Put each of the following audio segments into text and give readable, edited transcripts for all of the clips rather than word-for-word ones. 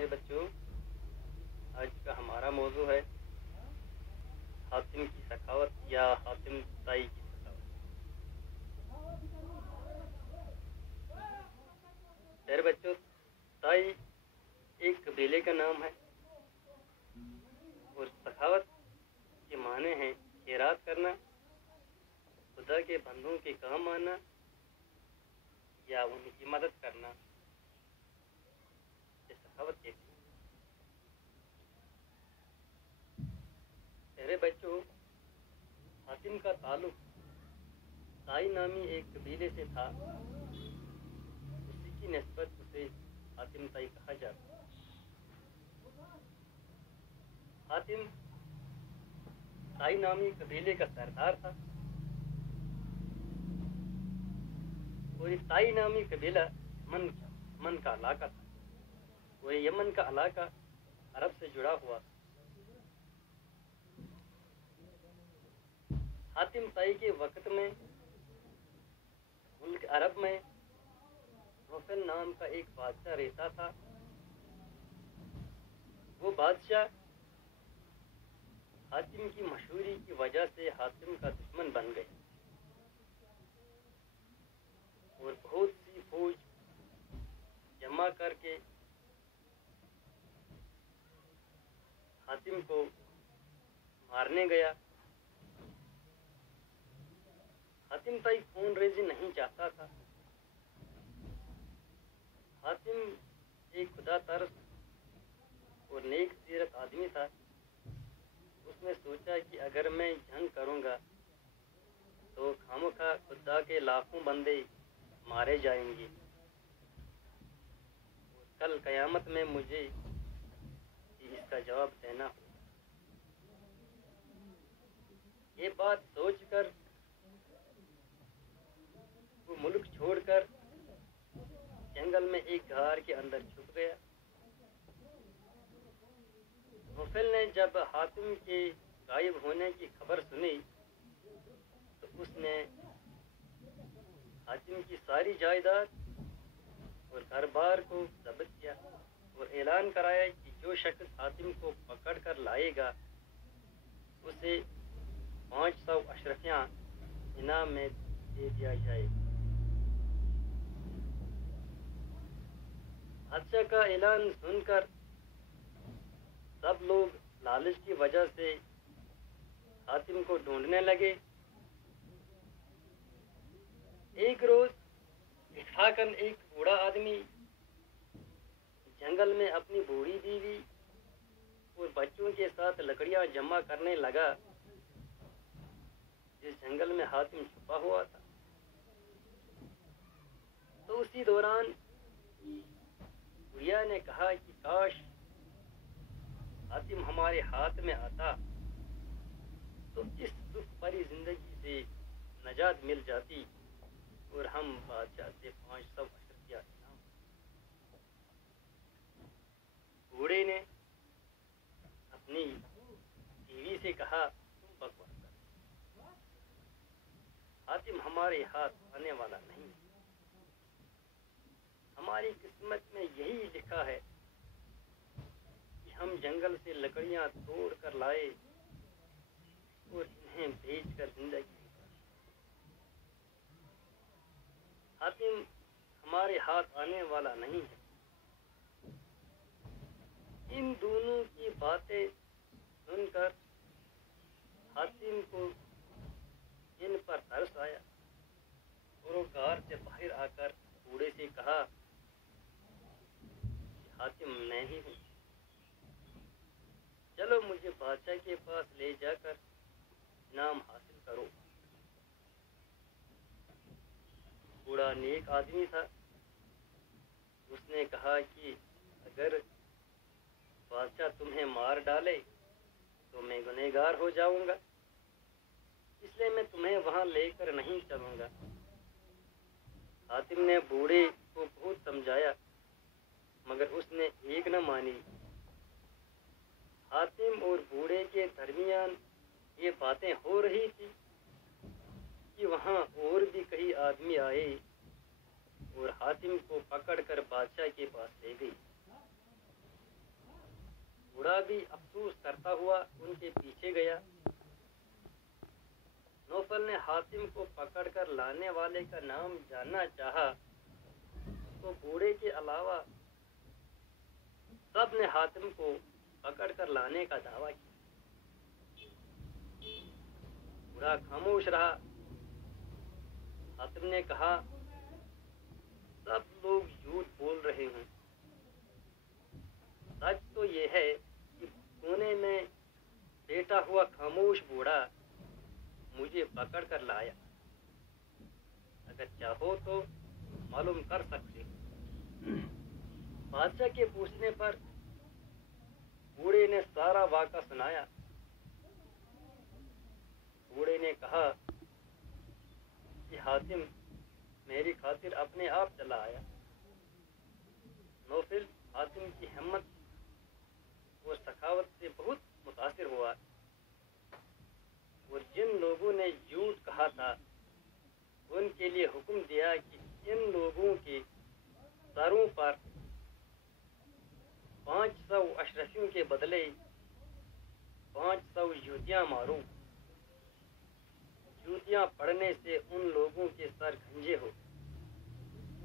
پیارے بچوں، آج کا ہمارا موضوع ہے حاتم کی سخاوت یا حاتم طائی کی سخاوت۔ پیارے بچوں، طائی ایک قبیلے کا نام ہے اور سخاوت کے معنی ہیں خیرات کرنا، خدا کے بندوں کے کام آنا یا ان کی مدد کرنا، یہ سخاوت کہتی ہے۔ پیارے بچوں، حاتم کا تعلق طائی نامی ایک قبیلے سے تھا، اسی کی نسبت اسے حاتم طائی کہا جاتا ہے۔ حاتم طائی نامی قبیلے کا سردار تھا اور یہ طائی نامی قبیلہ یمن کا علاقہ تھا، وہ یمن کا علاقہ عرب سے جڑا ہوا تھا۔ حاتم طائی کے وقت میں ملک عرب میں نوفل نام کا ایک بادشاہ رہتا تھا۔ وہ بادشاہ حاتم کی مشہوری کی وجہ سے حاتم کا دشمن بن گئے اور بہت سی فوج جمع کر کے حاتم کو مارنے گیا۔ حاتم طائی خون ریزی نہیں چاہتا تھا۔ حاتم ایک خدا ترس اور نیک سیرت آدمی تھا۔ اس نے سوچا کہ اگر میں جنگ کروں گا تو خامخواہ خدا کے لاکھوں بندے مارے جائیں گے اور کل قیامت میں مجھے اس کا جواب دینا ہو۔ یہ بات سوچ کر وہ ملک چھوڑ کر جنگل میں ایک غار کے اندر چھپ گیا۔ نوفل نے جب حاتم کے غائب ہونے کی خبر سنی تو اس نے حاتم کی ساری جائیداد اور گھر بار کو ضبط کیا اور اعلان کرایا کہ جو شخص حاتم کو پکڑ کر لائے گا اسے 500 اشرفیاں انعام میں دے دیا جائے گا۔ بادشاہ کا اعلان سن کر سب لوگ لالچ کی وجہ سے حاتم کو ڈھونڈنے لگے۔ ایک روز اتفاقاً ایک بوڑھا آدمی جنگل میں اپنی بوڑھی بیوی اور بچوں کے ساتھ لکڑیاں جمع کرنے لگا جس جنگل میں حاتم چھپا ہوا تھا۔ تو اسی دوران بڑھیا نے کہا کہ کاش حاتم ہمارے ہاتھ میں آتا تو اس دکھ بھری زندگی سے نجات مل جاتی اور ہم بادشاہ سے 500 اشرفیہ انعام۔ بوڑھے نے اپنی بیوی سے کہا تم بکواس کر، حاتم ہمارے ہاتھ آنے والا نہیں، ہماری قسمت میں یہی لکھا ہے کہ ہم جنگل سے لکڑیاں توڑ کر لائے اور انہیں بیچ کر زندگی گزارے۔ حاتم ہمارے ہاتھ آنے والا نہیں ہے۔ ان دونوں کی باتیں سن کر حاتم کو ان پر ترس آیا اور وہ غار سے باہر آ کر بوڑھے سے کہا کہ حاتم میں ہی ہوں، چلو مجھے بادشاہ کے پاس لے جا کر انعام حاصل کرو۔ بوڑھا نیک آدمی تھا، اس نے کہا کہ اگر بادشاہ تمہیں مار ڈالے تو میں گنہگار ہو جاؤں گا، اس لیے میں تمہیں وہاں لے کر نہیں چلوں گا۔ حاتم نے بوڑھے کو بہت سمجھایا مگر اس نے ایک نہ مانی۔ حاتم اور بوڑھے کے درمیان یہ باتیں ہو رہی تھی کہ وہاں اور بھی کئی آدمی آئے اور حاتم کو پکڑ کر بادشاہ کے پاس لے گئی۔ बूढ़ा भी अफसोस करता हुआ उनके पीछे गया। नौफल ने हातिम को पकड़कर लाने वाले का नाम जानना चाहा तो बूढ़े के अलावा सब ने हातिम को पकड़कर लाने का दावा किया। बूढ़ा खामोश रहा। हातिम ने कहा, सब लोग झूठ बोल रहे हैं। सच तो ये है कि कोने में लेटा हुआ खामोश बूढ़ा मुझे पकड़ कर लाया। अगर चाहो तो मालूम कर सकते हो। बादशाह के पूछने पर बूढ़े ने सारा वाक़ा सुनाया। बूढ़े ने कहा कि हातिम मेरी खातिर अपने आप चला आया। नौफल हातिम की हिम्मत और सखावत से बहुत मुतासिर हुआ और जिन लोगों ने झूठ कहा था उनके लिए हुक्म दिया कि इन लोगों के सरों पर 500 अशरफियों के बदले 500 जूतियां मारो। जूतियां पड़ने से उन लोगों के सर गंजे हो।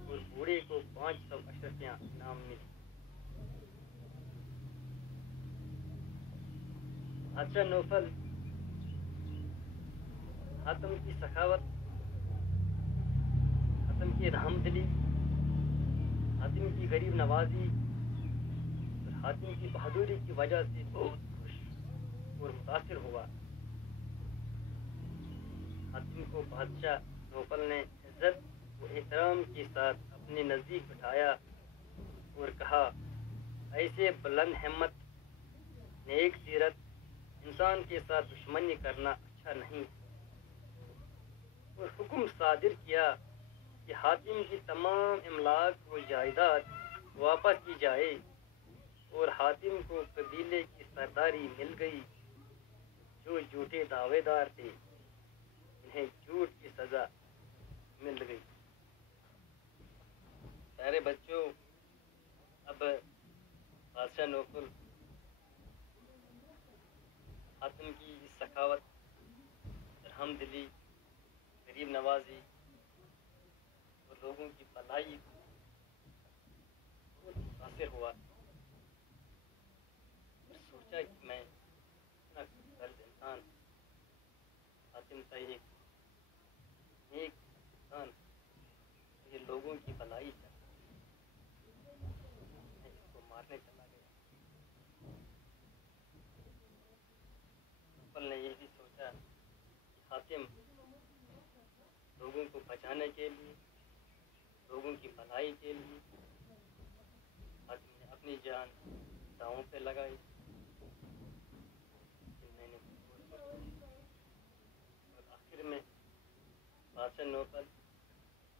और बूढ़े को 500 अशरफियां इनाम मिली। अच्छा नौफल हातिम की सखावत, हातिम की रहमदिली, हातिम की गरीब नवाजी और हातिम की बहादुरी की वजह से बहुत खुश और मुतासिर हुआ। हातिम को बादशाह नौफल ने इज्जत व एहतराम के साथ अपने नज़दीक बिठाया और कहा, ऐसे बुलंद हिम्मत, नेक सीरत इंसान के साथ दुश्मनी करना अच्छा नहीं। और हुक्म सादिर किया कि हातिम की तमाम इमलाक व जायदाद वापस की जाए और हातिम को कबीले की सरदारी मिल गई। जो झूठे दावेदार थे उन्हें झूठ की सजा मिल गई। प्यारे बच्चों, अब बादशाह नौफल हातिम की सखावत, रहमदिली, गरीब नवाजी और लोगों की भलाई बहुत मुतासिर हुआ और सोचा कि मैं इतना दर्द इंसान हातिम था, एक नेक इंसान, ये लोगों की भलाई चाहता, मैं इसको मारने चला गया। नौफल ने यही सोचा कि हातिम लोगों को बचाने के लिए, लोगों की भलाई के लिए हातिम ने अपनी जान दांव पे लगाई। मैंने और आखिर में बादशाह नौफल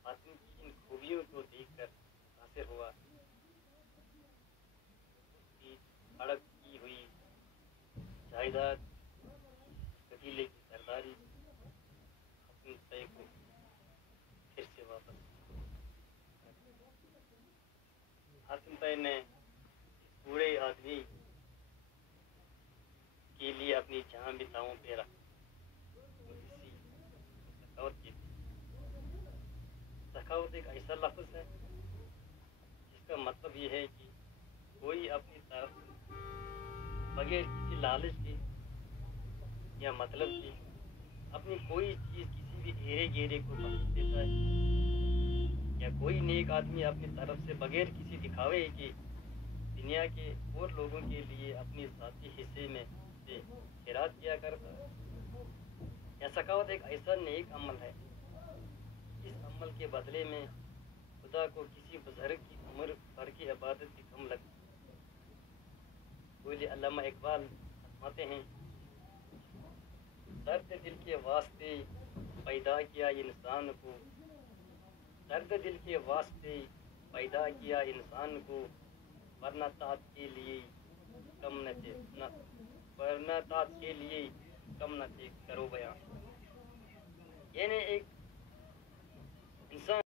हातिम की इन खूबियों को देखकर मुतासिर हुआ। उसकी अड़क की हुई जायदाद, कबीले की सरदारी हातिम तय को फिर से वापस। हातिम तय ने बूढ़े आदमी के लिए अपनी जान भी दांव पे रख। इसी सखावत की, सखावत एक ऐसा लफ्ज़ है जिसका मतलब ये है कि कोई अपनी तरफ बगैर किसी लालच के या मतलब की अपनी कोई चीज़ किसी भी घेरे घेरे को बख्श देता है, या कोई नेक आदमी अपनी तरफ से बगैर किसी दिखावे के दुनिया के और लोगों के लिए अपनी ज़ाती हिस्से में से खैरात किया करता है। या सखावत एक ऐसा नेक अमल है इस अमल के बदले में खुदा को किसी बुजुर्ग की उम्र भर की इबादत भी कम लगती। बोले अल्लामा इकबाल फरमाते हैं, दर्द दिल के वास्ते पैदा किया इंसान को, दर्द दिल के वास्ते पैदा किया इंसान को, वरना तात के लिए कम न थे न, वरना तात के लिए कम न थे करो बयान। यानी एक इंसान